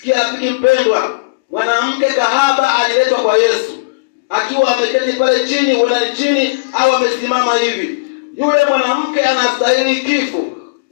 Sikia rafiki mpendwa, mwanamke kahaba aliletwa kwa Yesu akiwa ameketi pale chini, huenda ni chini au amesimama hivi. Yule mwanamke anastahili kifo.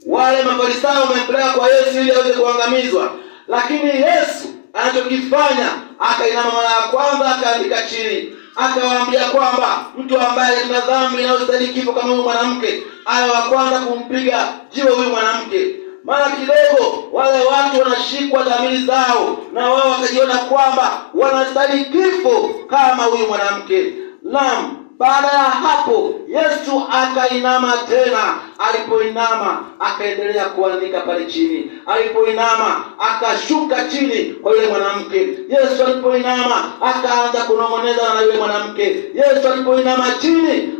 Wale Mafarisayo wamempeleka kwa Yesu ili aweze kuangamizwa, lakini Yesu anachokifanya, akainama mara ya kwanza, akaandika chini, akawaambia kwamba mtu ambaye ana dhambi inayostahili kifo kama huyu mwanamke, awe wa kwanza kumpiga jiwe huyu mwanamke. Mara kidogo wale watu wanashikwa dhamiri zao, na wao wakajiona kwamba wanastahili kifo kama huyu mwanamke. Naam, baada ya hapo Yesu akainama tena. Alipoinama akaendelea kuandika pale chini. Alipoinama akashuka chini kwa yule mwanamke. Yesu alipoinama akaanza kunong'oneza na yule mwanamke. Yesu alipoinama chini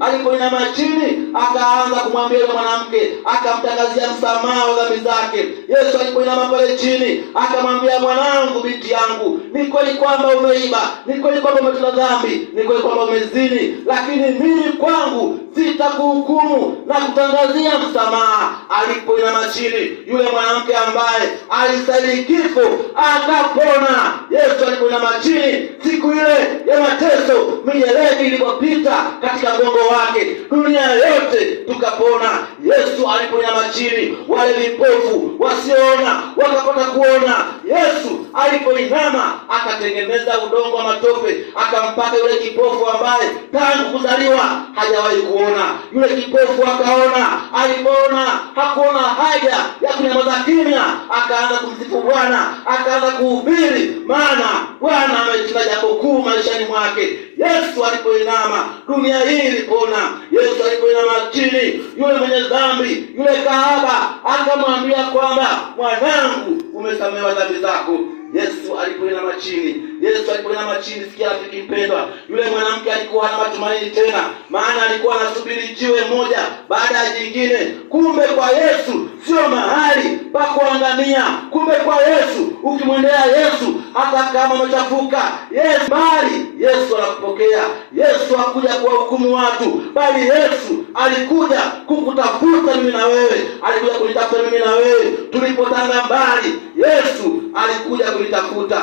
akaanza kumwambia yule mwanamke, akamtangazia msamaha wa dhambi zake. Yesu alipoinama pale chini akamwambia, mwanangu, binti yangu, ni kweli kwamba umeiba, ni kweli kwamba umetenda dhambi, ni kweli kwamba umezini, lakini mimi kwangu sitakuhukumu na kutangazia msamaha. Alipoinama chini, yule mwanamke ambaye alistahili kifo akapona. Yesu alipoinama chini, siku ile ya mateso, mijeledi ilipopita katika mgongo wake, dunia yote tukapona. Yesu alipoinama chini, wale vipofu wasioona wakapata kuona. Yesu alipoinama akatengeneza udongo wa matope, akampaka yule kipofu ambaye tangu kuzaliwa hajawahi kuona. Yule kipofu akaona. Alipoona hakuona haja ya kunyamaza kimya, akaanza kumsifu Bwana, akaanza kuhubiri, maana Bwana ametenda jambo kuu maishani mwake. Yesu alipoinama, dunia hii ilipona. Yesu alipoinama chini, yule mwenye dhambi, yule kahaba, akamwambia kwamba, mwanangu, umesamehewa dhambi zako. Yesu alipoinama chini, sikia rafiki mpendwa, yule mwanamke alikuwa hana matumaini tena, maana alikuwa anasubiri jiwe moja baada ya jingine. Kumbe kwa Yesu sio mahali pa kuangamia. Kumbe kwa Yesu, ukimwendea Yesu hata kama umechafuka, Yesu anakupokea. Yesu hakuja kuwahukumu watu, bali Yesu alikuja kukutafuta mimi na wewe. Alikuja kunitafuta mimi na wewe tulipotanga mbali. Yesu alikuja kunitafuta.